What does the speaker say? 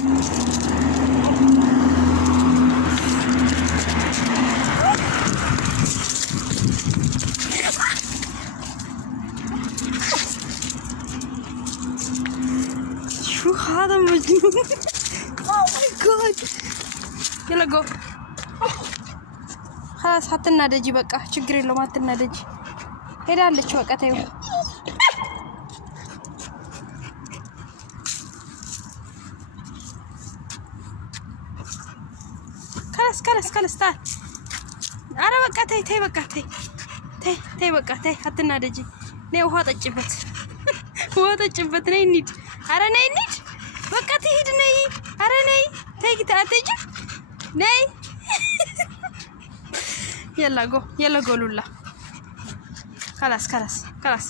شو هذا مجنون oh my god يلا جو خلاص هتنادجي በቃ ችግር የለውም አትናደጂ ሄዳለች በቃ ተይው خلاص تعال አረ በቃ ተይ በቃ ተይ በቃ ተይ አትናደጂ ነይ ውሃ ጠጭበት ነይ እንሂድ አረ ነይ እንሂድ በቃ ትሂድ ነይ አረ ነይ ተይ አትሄጂ ነይ يلا قولوا له خلاص